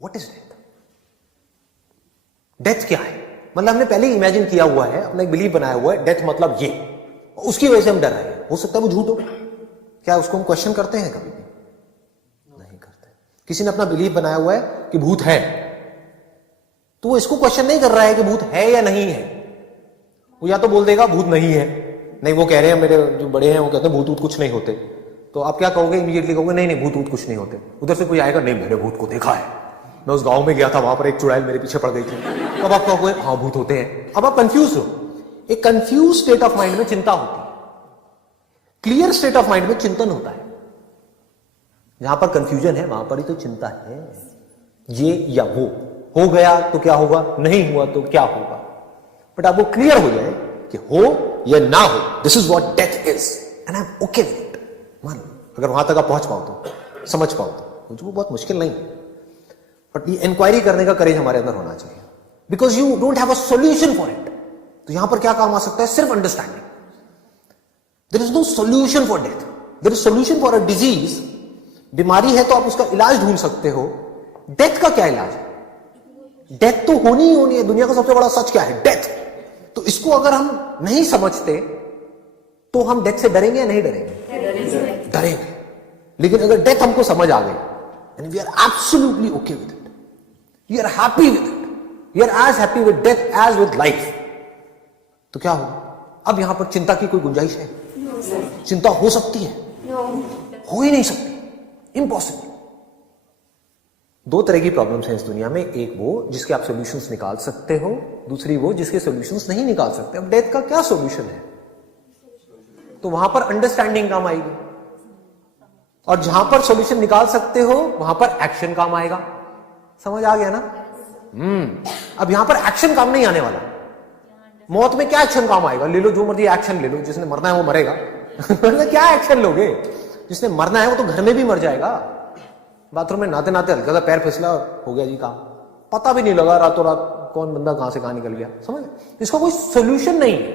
What is death? Death क्या है? मतलब हमने पहले ही इमेजिन किया हुआ है, अपना एक बिलीव बनाया हुआ है, डेथ मतलब ये, उसकी वजह से हम डर रहे हैं। हो सकता है वो झूठ हो। क्या उसको हम क्वेश्चन करते हैं? कभी भी नहीं करते। किसी ने अपना बिलीव बनाया हुआ है कि भूत है, तो वो इसको क्वेश्चन नहीं कर रहा है कि भूत है या नहीं है। वो या तो बोल देगा भूत नहीं है, नहीं वो कह रहे हैं, मेरे जो बड़े हैं वो कहते हैं भूत ऊत कुछ नहीं होते। तो आप क्या कहोगे? इमीडिएटली कहोगे नहीं नहीं भूत ऊत कुछ नहीं होते। उधर से कोई आएगा, नहीं मैंने भूत को देखा है, मैं उस गांव में गया था, वहां पर एक चुड़ैल मेरे पीछे पड़ गई थी। अब आप कहोगे हाँ भूत होते हैं। अब आप कंफ्यूज हो। एक कंफ्यूज स्टेट ऑफ माइंड में चिंता होती है, क्लियर स्टेट ऑफ माइंड में चिंतन होता है। जहां पर कंफ्यूजन है वहां पर ही तो चिंता है। ये या वो हो गया तो क्या होगा, नहीं हुआ तो क्या होगा। बट अब वो क्लियर हो जाए कि हो या ना हो, this is what death is and I am okay with it. मान अगर वहां तक आप पहुंच पाओ तो, समझ पाओ तो, मुझको बहुत मुश्किल नहीं है। बट ये इंक्वायरी करने का करेज हमारे अंदर होना चाहिए, because you don't have a solution for it. तो यहां पर क्या काम आ सकता है? सिर्फ understanding. There is no solution for death, there is solution for a disease. बीमारी है तो आप उसका इलाज ढूंढ सकते हो। डेथ का क्या इलाज है? डेथ तो होनी ही होनी है। दुनिया का सबसे बड़ा सच क्या है? डेथ। तो इसको अगर हम नहीं समझते तो हम डेथ से डरेंगे या नहीं डरेंगे? डरेंगे। लेकिन अगर डेथ हमको समझ आ गई and we are absolutely okay with it, we are happy with it, we are as happy with death as with life, तो क्या होगा? अब यहां पर चिंता की कोई गुंजाइश है? चिंता हो सकती है? हो ही नहीं सकती, इम्पॉसिबल। दो तरह की प्रॉब्लम्स हैं इस दुनिया में, एक वो जिसके आप सॉल्यूशंस निकाल सकते हो, दूसरी वो जिसके सॉल्यूशंस नहीं निकाल सकते। अब डेथ का क्या सॉल्यूशन है? तो वहां पर अंडरस्टैंडिंग काम आएगी, और जहां पर सॉल्यूशन निकाल सकते हो वहां पर एक्शन काम आएगा। समझ आ गया ना? अब यहां पर एक्शन काम नहीं आने वाला। मौत में क्या एक्शन काम आएगा? ले लो जो मर्जी एक्शन ले लो, जिसने मरना है वो मरेगा। क्या एक्शन लोगे? जिसने मरना है वो तो घर में भी मर जाएगा। बाथरूम में नहाते नहाते हल्का सा पैर फिसला, हो गया जी काम, पता भी नहीं लगा रातों रात कौन बंदा कहां से कहां निकल गया। समझ? इसका कोई सोल्यूशन नहीं है।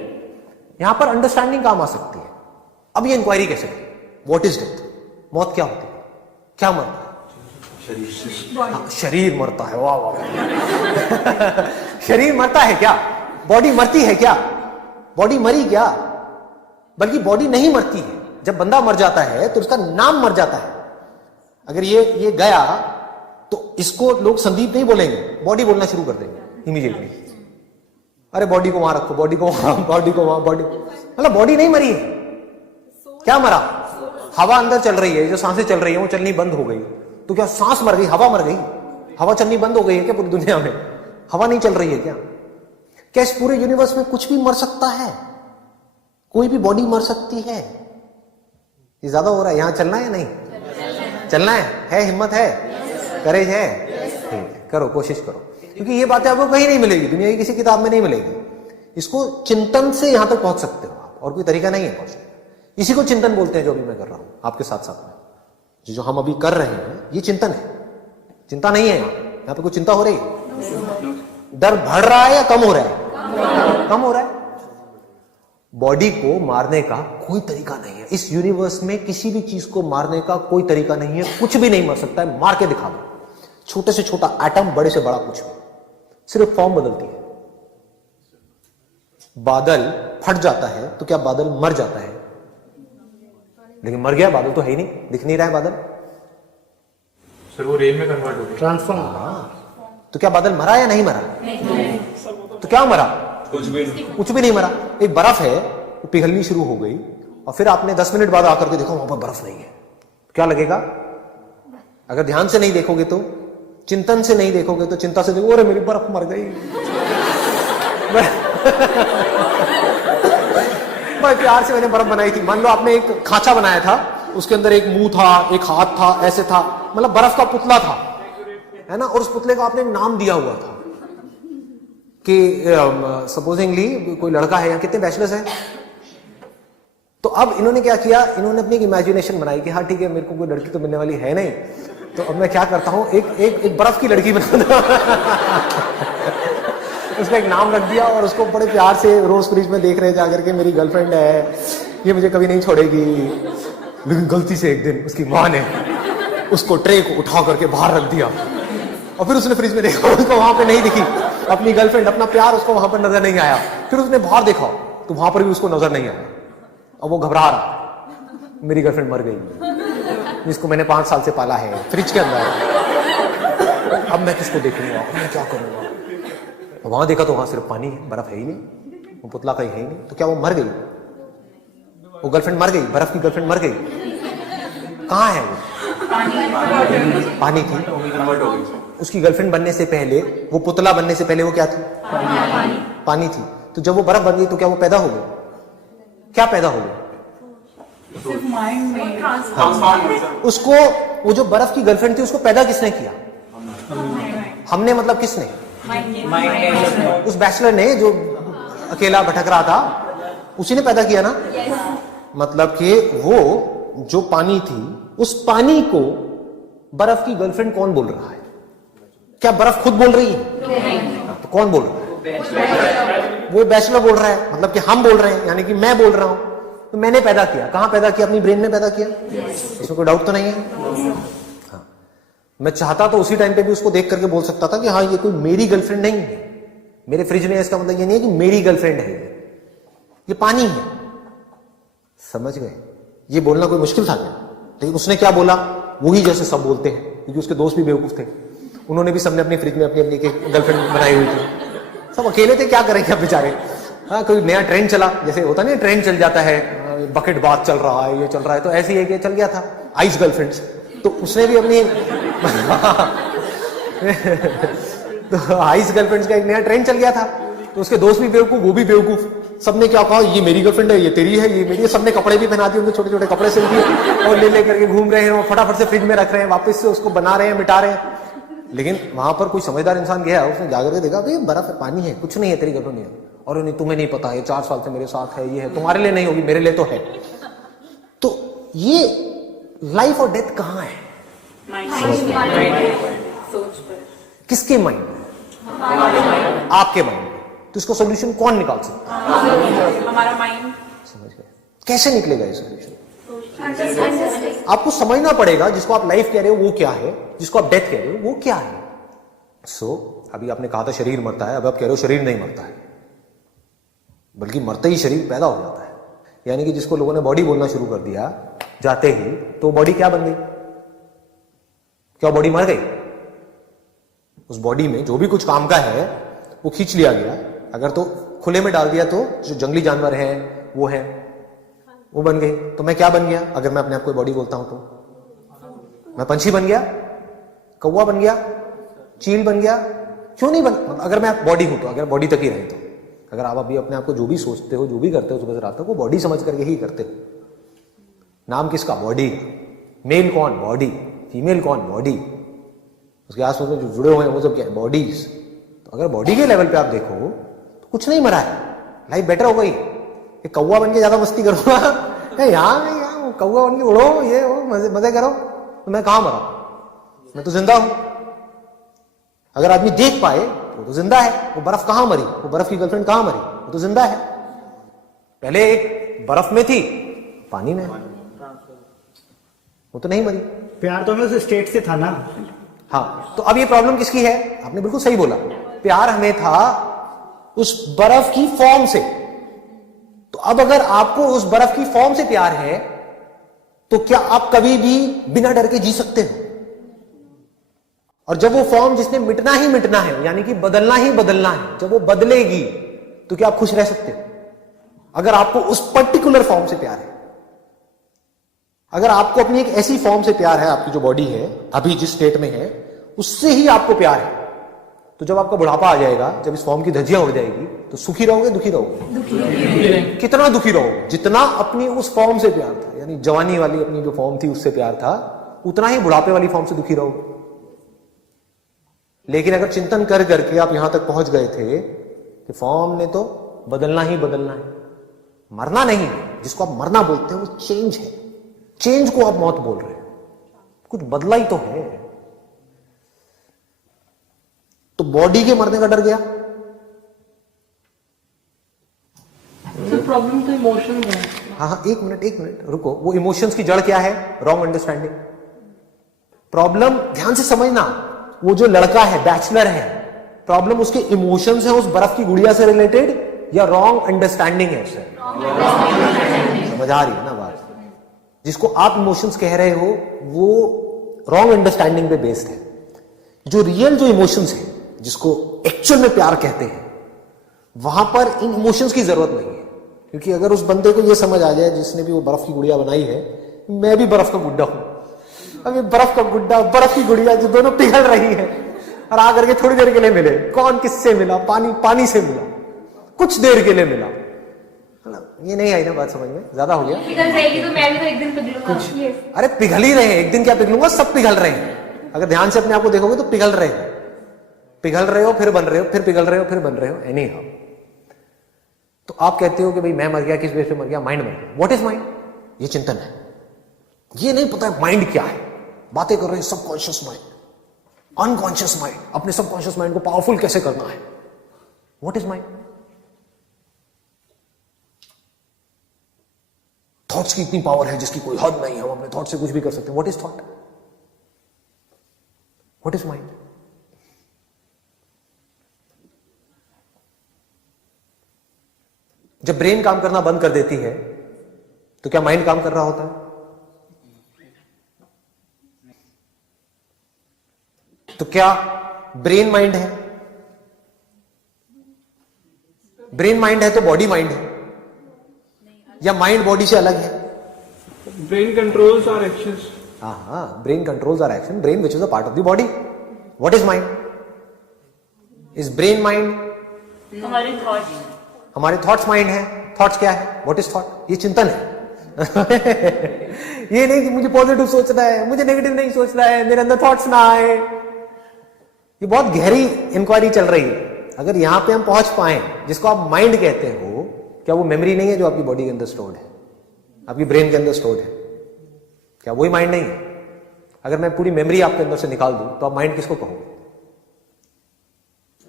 यहां पर अंडरस्टैंडिंग काम आ सकती है। अब ये इंक्वायरी कैसे करें? What is death? मौत क्या होती है? क्या मरता है? शरीर मरता है। वाह वाह। शरीर मरता है क्या? बॉडी मरती है क्या? बॉडी मरी क्या? बल्कि बॉडी नहीं मरती है। जब बंदा मर जाता है तो उसका नाम मर जाता है। अगर ये गया तो इसको लोग संदीप नहीं बोलेंगे, बॉडी बोलना शुरू कर देंगे इमीडिएटली। अरे बॉडी को वहां रखो, बॉडी को वहां, बॉडी को वहां, बॉडी, मतलब बॉडी नहीं मरी है। क्या मरा? हवा अंदर चल रही है, जो सांसें चल रही है वो चलनी बंद हो गई। तो क्या सांस मर गई? हवा मर गई? हवा चलनी बंद हो गई है क्या पूरी दुनिया में? हवा नहीं चल रही है क्या? क्या इस पूरे यूनिवर्स में कुछ भी मर सकता है? कोई भी बॉडी मर सकती है? ये ज्यादा हो रहा है। यहां चलना है या नहीं चलना है? हिम्मत है? करेज है? ठीक है, करो, कोशिश करो, क्योंकि ये बातें आपको कहीं नहीं मिलेगी, दुनिया की किसी किताब में नहीं मिलेगी। इसको चिंतन से यहां तक पहुंच सकते हो आप, और कोई तरीका नहीं है पहुंचने। इसी को चिंतन बोलते हैं जो अभी मैं कर रहा हूं आपके साथ साथ में। जो हम अभी कर रहे हैं ये चिंतन है, चिंता नहीं है। यहां पे कोई चिंता हो रही है? डर बढ़ रहा है या कम हो रहा है? कम हो रहा है। बॉडी को मारने का कोई तरीका नहीं है इस यूनिवर्स में। किसी भी चीज को मारने का कोई तरीका नहीं है। कुछ भी नहीं मर सकता है, मार के दिखा दो। छोटे से छोटा एटम, बड़े से बड़ा कुछ भी, सिर्फ फॉर्म बदलती है। बादल फट जाता है तो क्या बादल मर जाता है? लेकिन मर गया बादल तो है ही नहीं, दिख नहीं रहा है बादल। सर वो रेल में कन्वर्ट हो गया, ट्रांसफॉर्म। तो क्या बादल मरा या नहीं मरा? नहीं। तो क्या मरा? कुछ भी नहीं मरा। एक बर्फ है वो पिघलनी शुरू हो गई, और फिर आपने 10 मिनट बाद आकर के देखा वहां पर बर्फ नहीं है, क्या लगेगा? अगर ध्यान से नहीं देखोगे तो, चिंतन से नहीं देखोगे तो, चिंता से देखो, अरे मेरी बर्फ मर गई। बड़े प्यार से मैंने बर्फ बनाई थी। मान लो आपने एक खांचा बनाया था, उसके अंदर एक मुंह था, एक हाथ था, ऐसे था, मतलब बर्फ का पुतला था, है ना। और उस पुतले का आपने नाम दिया हुआ था कि सपोजिंगली कोई लड़का है, यहाँ कितने बैचलर्स हैं? तो अब इन्होंने क्या किया, इन्होंने अपनी एक इमेजिनेशन बनाई कि हाँ ठीक है, मेरे को कोई लड़की तो मिलने वाली है नहीं, तो अब मैं क्या करता हूं, एक बर्फ की लड़की बना उसका एक नाम रख दिया, और उसको बड़े प्यार से रोज फ्रिज में देख रहे जाकर के, मेरी गर्लफ्रेंड है, ये मुझे कभी नहीं छोड़ेगी। लेकिन गलती से एक दिन उसकी माँ ने उसको ट्रे को उठा करके बाहर रख दिया, और फिर उसने फ्रिज में देखा, उसको वहां पे नहीं दिखी अपनी गर्लफ्रेंड, अपना प्यार उसको वहां पर नजर नहीं आया। फिर उसने बाहर देखा तो वहां पर भी उसको नजर नहीं आया। अब वो घबरा रहा, मेरी गर्लफ्रेंड मर गई जिसको मैंने 5 साल से पाला है फ्रिज के अंदर, अब मैं किसको देखूंगा, अब मैं क्या करूंगा। वहां देखा तो वहां सिर्फ पानी है, बर्फ है ही नहीं, वो पुतला कहीं है ही नहीं। तो क्या वो मर गई? वो गर्लफ्रेंड मर गई, बर्फ की गर्लफ्रेंड मर गई। कहां है वो? पानी थी। उसकी गर्लफ्रेंड बनने से पहले, वो पुतला बनने से पहले वो क्या थी? पानी थी। तो जब वो बर्फ बन गई तो क्या वो पैदा हो गई? क्या पैदा हो गई? सिर्फ माइंड में उसको, वो जो बर्फ की गर्लफ्रेंड थी उसको पैदा किसने किया? हमने, मतलब किसने? उस बैचलर ने जो अकेला भटक रहा था, उसी ने पैदा किया ना। मतलब कि वो जो पानी थी, उस पानी को बर्फ की गर्लफ्रेंड कौन बोल रहा है? क्या बर्फ खुद बोल रही है? तो कौन बोल रहा है? वो बैचलर बोल रहा है, मतलब कि हम बोल रहे हैं, यानी कि मैं बोल रहा हूं। तो मैंने पैदा किया, कहां पैदा किया? अपनी ब्रेन में पैदा किया। इसमें कोई डाउट तो नहीं है। हाँ, मैं चाहता तो उसी टाइम पे भी उसको देख करके बोल सकता था कि हाँ ये कोई मेरी गर्लफ्रेंड नहीं है, मेरे फ्रिज में, इसका मतलब ये नहीं है कि मेरी गर्लफ्रेंड है, ये पानी है। समझ गए? ये बोलना कोई मुश्किल था क्या? लेकिन उसने क्या बोला? वही जैसे सब बोलते हैं, क्योंकि उसके दोस्त भी बेवकूफ थे। उन्होंने भी सबने अपनी फ्रिज में अपनी अपनी गर्लफ्रेंड बनाई हुई थी। सब अकेले थे, क्या करेंगे अब बेचारे। हाँ, कोई नया ट्रेंड चला, जैसे होता नहीं, ट्रेंड चल जाता है, बकेट बाथ चल रहा है, ये चल रहा है, तो ऐसे ही एक चल गया था आइस गर्लफ्रेंड्स। तो उसने भी अपनी तो आइस गर्लफ्रेंड्स का एक नया ट्रेंड चल गया था। तो उसके दोस्त भी बेवकूफ, वो भी बेवकूफ। सबने क्या कहा, ये मेरी गर्लफ्रेंड है, ये तेरी है, ये मेरी है। सबने कपड़े भी पहना दिए, उनके छोटे छोटे कपड़े सिल दिए और ले लेकर के घूम रहे हैं, और फटाफट से फ्रिज में रख रहे हैं, वापस से उसको बना रहे हैं, मिटा रहे हैं। लेकिन वहां पर कोई समझदार इंसान गया, उसने जाकर के देखा, भाई बर्फ है, पानी है, कुछ नहीं है, तेरी गर्लफ्रेंड नहीं है। और नहीं, तुम्हें नहीं पता, ये 4 साल से मेरे साथ है, ये है, तुम्हारे लिए नहीं होगी, मेरे लिए तो है। तो ये लाइफ और डेथ कहां है? किसके माइंड में? आपके माइंड में। तो इसको सोल्यूशन कौन निकाल सकता है? हमारा माइंड। समझ गए? कैसे निकलेगा ये सोल्यूशन? आपको समझना पड़ेगा, जिसको आप लाइफ कह रहे हो वो क्या है, जिसको आप डेथ कह रहे हो वो क्या है। अभी आपने कहा था शरीर मरता है, अब आप कह रहे हो शरीर नहीं मरता है, बल्कि मरते ही शरीर पैदा हो जाता है। यानी कि जिसको लोगों ने बॉडी बोलना शुरू कर दिया जाते ही, तो बॉडी क्या बन गई? क्या बॉडी मर गई? उस बॉडी में जो भी कुछ काम का है वो खींच लिया गया। अगर तो खुले में डाल दिया तो जो जंगली जानवर है वो है, वो बन गई। तो मैं क्या बन गया? अगर मैं अपने आप को बॉडी बोलता हूं तो मैं पंछी बन गया, कौवा बन गया, चील बन गया। क्यों नहीं बन? अगर मैं बॉडी हूं तो, अगर बॉडी तक ही रहे तो। अगर आप अभी अपने आप को जो भी सोचते हो, जो भी करते हो सुबह से रात तक, वो बॉडी समझ करके ही करते हो। नाम किसका? बॉडी। मेल कौन? बॉडी। फीमेल कौन? बॉडी। उसके आसपास में जो जुड़े हुए हैं वो सब क्या है? बॉडीज। तो अगर बॉडी के लेवल पे आप देखो तो कुछ नहीं मरा है, लाइफ बेटर हो गई। ये कौवा बन के ज्यादा मस्ती करूंगा, यहाँ कौवा बन के उड़ो, ये वो मजे करो, तो मैं कहां मरा? मैं तो जिंदा हूं। अगर आदमी देख पाए वो तो जिंदा है। वो बर्फ कहां मरी? वो बर्फ की गर्लफ्रेंड कहां मरी? वो तो जिंदा है। पहले एक बर्फ में थी, पानी में, वो तो नहीं मरी। प्यार तो हमें उस स्टेट से था ना। हाँ, तो अब ये प्रॉब्लम किसकी है? आपने बिल्कुल सही बोला, प्यार हमें था उस बर्फ की फॉर्म से। तो अब अगर आपको उस बर्फ की फॉर्म से प्यार है, तो क्या आप कभी भी बिना डर के जी सकते हो? और जब वो फॉर्म जिसने मिटना ही मिटना है, यानी कि बदलना ही बदलना है, जब वो बदलेगी तो क्या आप खुश रह सकते हो? अगर आपको उस पर्टिकुलर फॉर्म से प्यार है, अगर आपको अपनी एक ऐसी फॉर्म से प्यार है, आपकी जो बॉडी है अभी जिस स्टेट में है उससे ही आपको प्यार है, तो जब आपका बुढ़ापा आ जाएगा, जब इस फॉर्म की धज्जियां उड़ जाएगी, तो सुखी रहोगे, दुखी रहोगे? कितना दुखी रहोगे? जितना अपनी उस फॉर्म से प्यार था, यानी जवानी वाली अपनी जो फॉर्म थी उससे प्यार था, उतना ही बुढ़ापे वाली फॉर्म से दुखी रहोगे। लेकिन अगर चिंतन कर करके आप यहां तक पहुंच गए थे कि फॉर्म ने तो बदलना ही बदलना है, मरना नहीं है। जिसको आप मरना बोलते हो वो चेंज है, चेंज को आप मौत बोल रहे हो, कुछ बदला ही तो है। तो बॉडी के मरने का डर गया। प्रॉब्लम तो इमोशन है। हाँ, एक मिनट रुको। वो इमोशंस की जड़ क्या है? Wrong understanding. प्रॉब्लम ध्यान से समझना, वो जो लड़का है, बैचलर है, प्रॉब्लम उसके इमोशंस है उस बर्फ की गुड़िया से रिलेटेड या रॉन्ग अंडरस्टैंडिंग है उससे? समझ आ रही है ना बात? जिसको आप इमोशंस कह रहे हो वो रॉन्ग अंडरस्टैंडिंग पे बेस्ड है। जो रियल जो इमोशंस है, जिसको एक्चुअल में प्यार कहते हैं, वहां पर इन इमोशंस की जरूरत नहीं है। क्योंकि अगर उस बंदे को यह समझ आ जाए जिसने भी वो बर्फ की गुड़िया बनाई है, मैं भी बर्फ का गुड्डा हूं, अब ये बर्फ का गुड्डा, बर्फ की गुड़िया जो दोनों पिघल रही है और आकर के थोड़ी देर के लिए मिले, कौन किससे मिला? पानी से मिला, कुछ देर के लिए मिला। ये नहीं आई ना बात समझ में? ज्यादा हो गया? पिघल जाएगी तो मैं भी तो एक दिन पिघलूंगा। अरे पिघल ही रहे हैं, एक दिन क्या पिघलूंगा, सब पिघल रहे हैं। अगर ध्यान से अपने आप को देखोगे तो पिघल रहे हैं, पिघल रहे हो फिर बन रहे हो, फिर पिघल रहे हो फिर बन रहे हो, एनी हाउ। तो आप कहते हो कि भाई मैं मर गया, किस बेस पे मर गया? माइंड मर गया। What is mind? ये चिंतन है। ये नहीं पता है माइंड क्या है, बातें कर रहे हैं सबकॉन्शियस माइंड, अनकॉन्शियस माइंड, अपने सबकॉन्शियस माइंड को पावरफुल कैसे करना है। What is mind? थॉट्स की इतनी पावर है जिसकी कोई हद नहीं, हम अपने थॉट से कुछ भी कर सकते हैं। What is thought? What is mind? जब ब्रेन काम करना बंद कर देती है तो क्या माइंड काम कर रहा होता है? तो क्या ब्रेन माइंड है? ब्रेन माइंड है तो बॉडी माइंड है, या माइंड बॉडी से अलग है? Brain controls our actions. Brain controls our action, brain which is a part of the body. What is mind? Is brain mind? हमारे थॉट्स। हमारे थॉट्स माइंड है। थॉट्स क्या है? What is thought? ये चिंतन है। ये नहीं कि मुझे पॉजिटिव सोचना है, मुझे नेगेटिव नहीं सोचना है, मेरे अंदर थॉट्स ना आए। ये बहुत गहरी इंक्वायरी चल रही है। अगर यहां पे हम पहुंच पाए, जिसको आप माइंड कहते हो, क्या वो मेमोरी नहीं है जो आपकी बॉडी के अंदर स्टोर्ड है, आपकी ब्रेन के अंदर स्टोर्ड है? क्या वही माइंड नहीं है? अगर मैं पूरी मेमोरी आपके अंदर से निकाल दूं तो आप माइंड किसको कहोगे?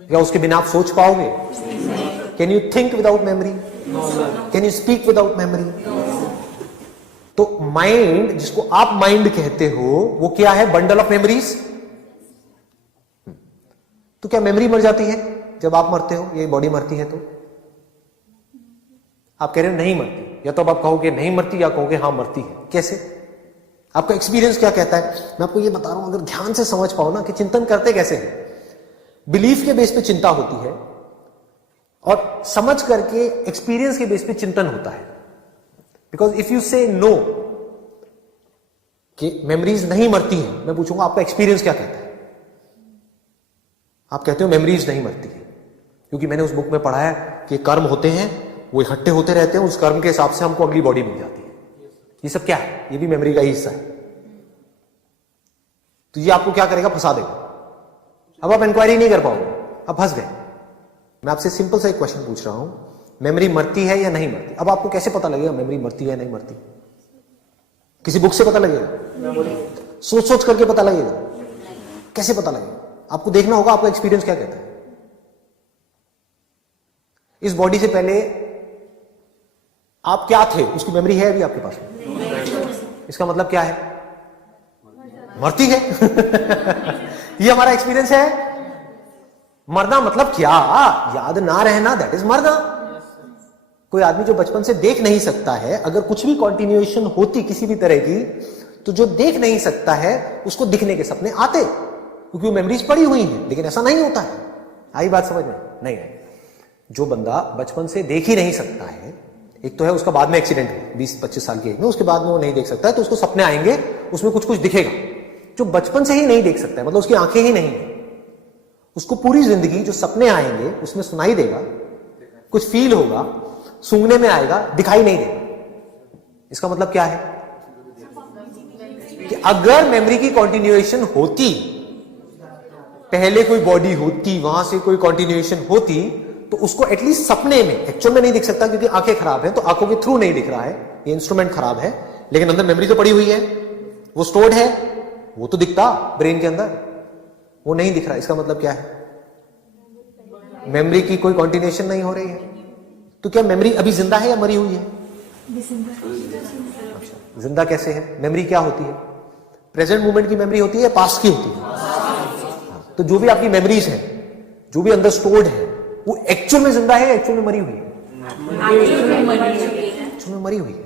क्या उसके बिना आप सोच पाओगे? Can you think without memory? Can you speak without memory? तो माइंड, जिसको आप माइंड कहते हो, वो क्या है? Bundle of memories. तो क्या मेमोरी मर जाती है जब आप मरते हो, ये बॉडी मरती है? तो आप कह रहे हो नहीं मरती, या तो अब आप कहोगे नहीं मरती या कहोगे हां मरती है। कैसे? आपका एक्सपीरियंस क्या कहता है? मैं आपको ये बता रहा हूं, अगर ध्यान से समझ पाओ ना कि चिंतन करते कैसे हैं। बिलीफ के बेस पे चिंता होती है और समझ करके एक्सपीरियंस के बेस पे चिंतन होता है। बिकॉज इफ यू से नो कि मेमोरीज नहीं मरती हैं, मैं पूछूंगा आपका एक्सपीरियंस क्या कहता है? आप कहते हो मेमोरीज नहीं मरती है, क्योंकि मैंने उस बुक में पढ़ा है कि कर्म होते हैं, वो इकट्ठे होते रहते हैं, उस कर्म के हिसाब से हमको अगली बॉडी मिल जाती है। ये सब क्या है? ये भी मेमोरी का ही हिस्सा है। तो ये आपको क्या करेगा? फंसा देगा। अब आप इंक्वायरी नहीं कर पाओगे, अब फंस गए। मैं आपसे सिंपल सा एक क्वेश्चन पूछ रहा हूं, मेमोरी मरती है या नहीं मरती? अब आपको कैसे पता लगेगा मेमोरी मरती है या नहीं मरती? किसी बुक से पता लगेगा? सोच सोच करके पता लगेगा? कैसे पता लगेगा? आपको देखना होगा आपका एक्सपीरियंस क्या कहता है। इस बॉडी से पहले आप क्या थे, उसकी मेमोरी है अभी आपके पास में? इसका मतलब क्या है? मरती है। ये हमारा एक्सपीरियंस है। मरना मतलब क्या? याद ना रहना, दैट इज मरना। कोई आदमी जो बचपन से देख नहीं सकता है, अगर कुछ भी कंटिन्यूएशन होती किसी भी तरह की, तो जो देख नहीं सकता है उसको दिखने के सपने आते, क्योंकि वो मेमोरीज पड़ी हुई हैं। लेकिन ऐसा नहीं होता है। आई बात समझ में? नहीं है। जो बंदा बचपन से देख ही नहीं सकता है, एक तो है उसका बाद में एक्सीडेंट हो 20-25 साल की एज में, उसके बाद में वो नहीं देख सकता है, तो उसको सपने आएंगे, उसमें कुछ कुछ दिखेगा। जो बचपन से ही नहीं देख सकता है, मतलब उसकी आंखें ही नहीं है, उसको पूरी जिंदगी जो सपने आएंगे उसमें सुनाई देगा, कुछ फील होगा, सूंघने में आएगा, दिखाई नहीं देगा। इसका मतलब क्या है? कि अगर मेमोरी की कंटिन्यूएशन होती, पहले कोई बॉडी होती, वहां से कोई कंटिन्यूएशन होती, तो उसको एटलीस्ट सपने में, एक्चुअल में नहीं दिख सकता क्योंकि आंखें खराब है, तो आंखों के थ्रू नहीं दिख रहा है, ये इंस्ट्रूमेंट खराब है, लेकिन अंदर मेमोरी तो पड़ी हुई है, वो स्टोर्ड है, वो तो दिखता ब्रेन के अंदर, वो नहीं दिख रहा। इसका मतलब क्या है? मेमोरी की कोई कंटिन्यूएशन नहीं हो रही है। तो क्या मेमोरी अभी जिंदा है या मरी हुई है? अच्छा, जिंदा कैसे है? मेमोरी क्या होती है? प्रेजेंट मोमेंट की मेमोरी होती है या पास्ट की होती है? तो जो भी आपकी मेमोरीज है, जो भी अंदर स्टोर्ड है, वो एक्चुअल में जिंदा है, एक्चुअल में मरी हुई है? एक्चुअल में मरी हुई है।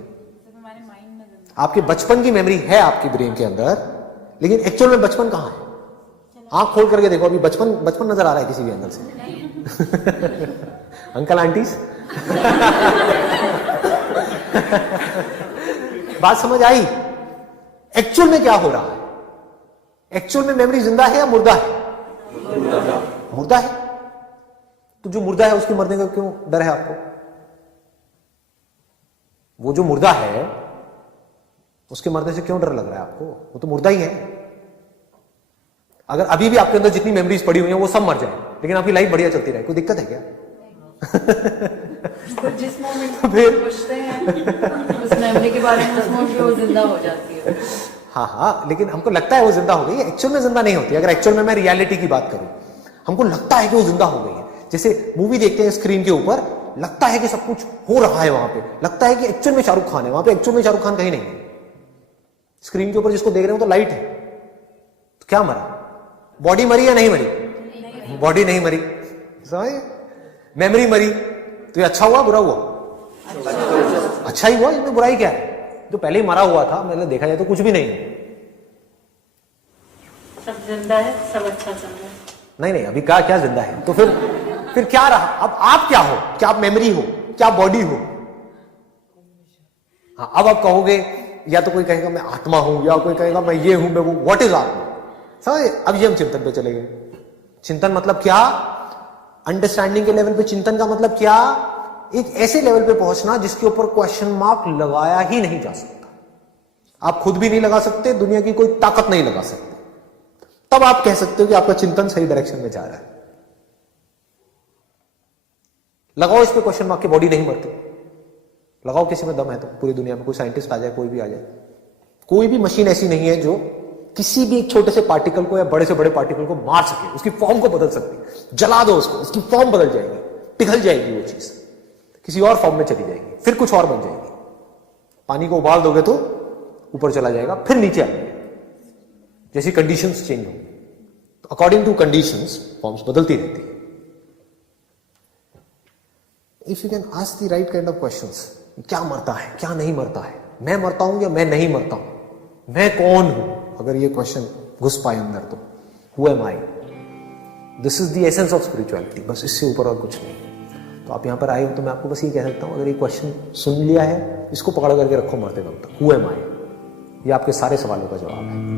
आपके बचपन की मेमोरी है आपकी ब्रेन के अंदर, लेकिन एक्चुअल में बचपन कहां है? आंख खोल करके देखो, अभी बचपन नजर आ रहा है किसी भी अंदर से? अंकल आंटीज बात समझ आई? एक्चुअल में क्या हो रहा है? एक्चुअल में मेमोरी जिंदा है या मुर्दा है? मुर्दा है। तो जो मुर्दा है उसके मरने का क्यों डर है आपको? वो जो मुर्दा है उसके मरने से क्यों डर लग रहा है आपको? वो तो मुर्दा ही है। अगर अभी भी आपके अंदर जितनी मेमोरीज पड़ी हुई हैं वो सब मर जाए, लेकिन आपकी लाइफ बढ़िया चलती रहे, कोई दिक्कत है क्या? तो जिस मोमेंट में पूछते हैं उस मेमोरी के बारे में, उस मोमेंट पे वो जिंदा हो जाती है। हाँ, लेकिन हमको लगता है वो जिंदा हो गई है, एक्चुअल में जिंदा नहीं होती। अगर एक्चुअल में मैं रियलिटी की बात करूं, हमको लगता है कि वो जिंदा हो गई है। जैसे मूवी देखते हैं स्क्रीन के ऊपर, लगता है कि सब कुछ हो रहा है वहां पे, लगता है कि एक्चुअल में शाहरुख खान है वहां पे, एक्चुअल में शाहरुख खान कहीं नहीं है। स्क्रीन के ऊपर जिसको देख रहे हो तो लाइट है, तो क्या मरा? बॉडी मरी या नहीं मरी? बॉडी नहीं मरी, समझ? मेमोरी मरी। तो ये अच्छा हुआ बुरा हुआ? अच्छा ही हुआ। इसमें बुराई क्या है? जो पहले ही मरा हुआ था, मतलब देखा जाए तो कुछ भी नहीं है। सब जिंदा है, सब अच्छा चल रहा है। नहीं, अभी क्या जिंदा है? तो फिर क्या रहा? अब आप क्या हो? क्या आप मेमोरी हो? क्या आप बॉडी हो? हाँ, अब आप कहोगे, या तो कोई कहेगा मैं आत्मा हूं, या कोई कहेगा मैं ये हूं, मैं वो। व्हाट इज आत्मा? समझे? अब ये हम चिंतन पे चले गए। चिंतन मतलब क्या? अंडरस्टैंडिंग के लेवल पे चिंतन का मतलब क्या? एक ऐसे लेवल पे पहुंचना जिसके ऊपर क्वेश्चन मार्क लगाया ही नहीं जा सकता। आप खुद भी नहीं लगा सकते, दुनिया की कोई ताकत नहीं लगा सकती। तब आप कह सकते हो कि आपका चिंतन सही डायरेक्शन में जा रहा है। लगाओ इस पे क्वेश्चन मार्क के, बॉडी नहीं मरती। लगाओ किसी में दम है तो, पूरी दुनिया में कोई साइंटिस्ट आ जाए, कोई भी आ जाए, कोई भी मशीन ऐसी नहीं है जो किसी भी एक छोटे से पार्टिकल को या बड़े से बड़े पार्टिकल को मार सके, उसकी फॉर्म को बदल सकती। जला दो उसको, उसकी फॉर्म बदल जाएगी, पिघल जाएगी वो चीज, किसी और फॉर्म में चली जाएगी, फिर कुछ और बन जाएगी। पानी को उबाल दोगे तो ऊपर चला जाएगा, फिर नीचे आ जाएगा, जैसी कंडीशंस चेंज होंगी। तो अकॉर्डिंग टू कंडीशंस फॉर्म्स बदलती रहती है। If you can ask the right kind of questions, क्या मरता है, क्या नहीं मरता है, मैं मरता हूं या मैं नहीं मरता हूं, मैं कौन हूं? अगर ये क्वेश्चन घुस पाए अंदर तो who am I? This is the essence of spirituality. बस इससे ऊपर और कुछ नहीं। तो आप यहां पर आए हो तो मैं आपको बस ये कह सकता हूं, अगर ये क्वेश्चन सुन लिया है, इसको पकड़ करके रखो मरते वक्त तक। हु एम आई? ये आपके सारे सवालों का जवाब है।